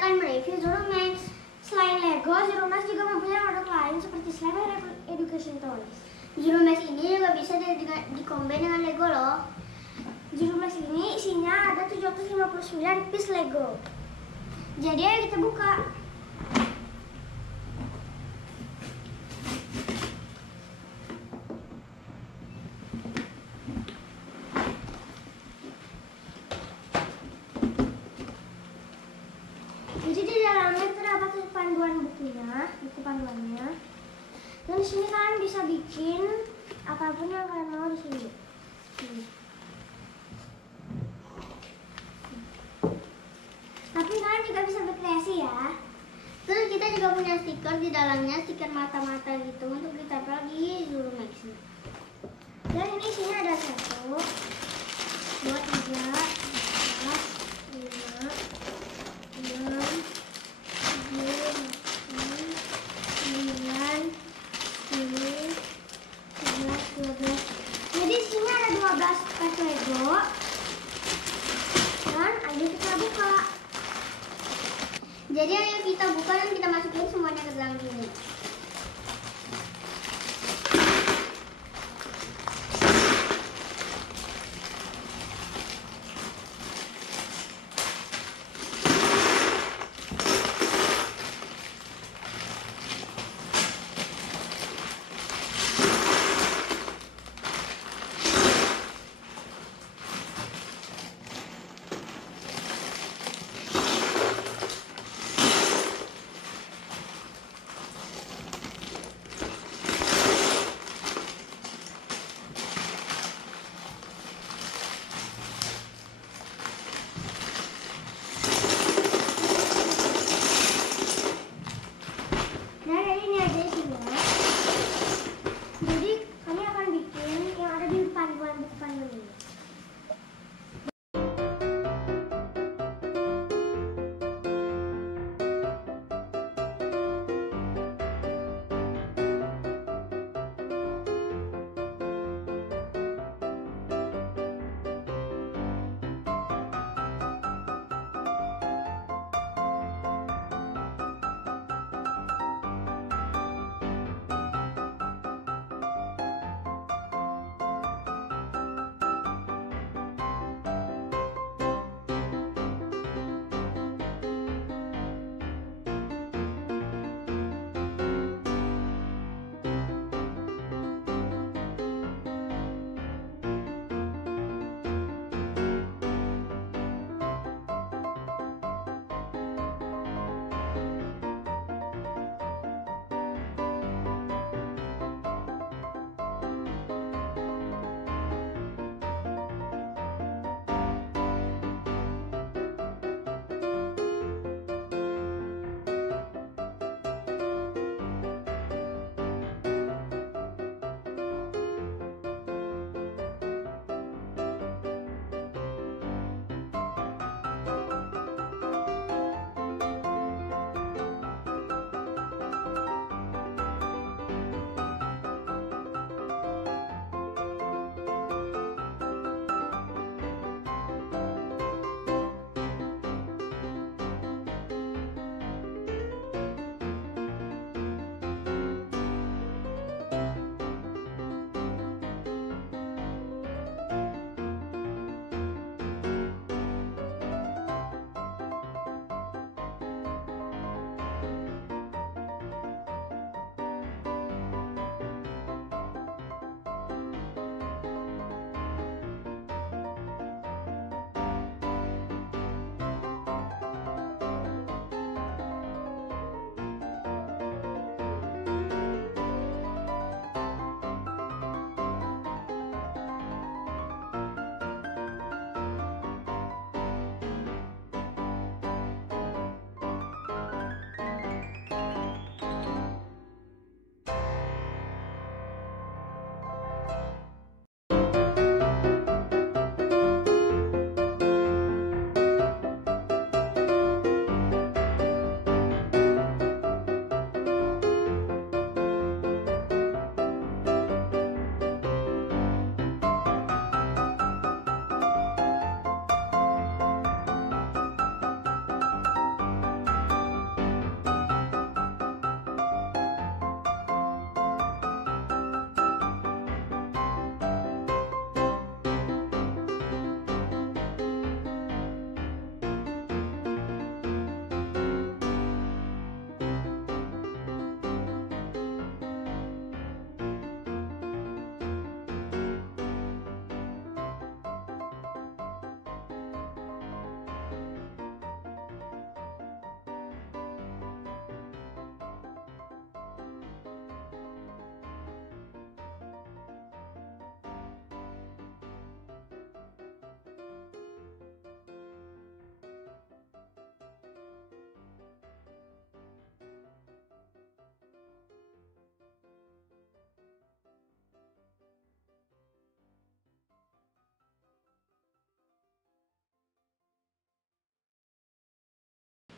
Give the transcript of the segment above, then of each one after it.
akan mereview ZURU Max. Selain Lego, ZURU Max juga mempunyai produk lain seperti slime education toys. ZURU Max ini juga bisa dikombin dengan Lego loh. ZURU Max ini isinya ada 759 piece Lego. Jadi ayo kita buka. Jadi di dalamnya terdapat panduan bukunya, buku panduannya. Dan di sini kalian bisa bikin apapun yang kalian mau di sini. Tapi kalian juga bisa berkreasi ya. Terus kita juga punya stiker di dalamnya, stiker mata-mata gitu untuk ditempel di ZURU Max. Dan ini isinya ada 1, 2, 3, 4, 5, 6, 7, 8, 9, 10, 11, 12. Jadi di sini ada 12 pack Lego. Dan ayo kita buka. Jadi ayo kita buka dan kita masukin semuanya ke dalam sini.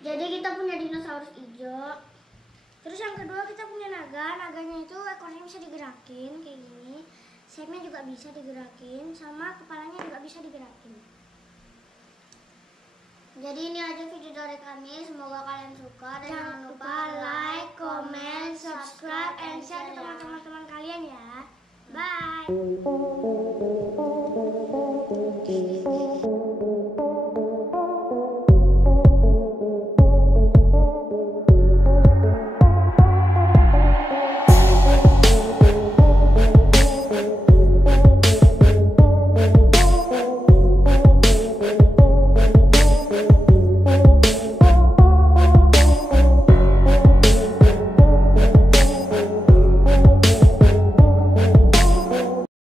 Jadi kita punya dinosaurus hijau. Terus yang kedua kita punya naga. Naganya itu ekornya bisa digerakin kayak gini. Sayapnya juga bisa digerakin, sama kepalanya juga bisa digerakin. Jadi ini aja video dari kami. Semoga kalian suka dan jangan lupa like, comment, subscribe, and share ke teman-teman kalian ya. Bye.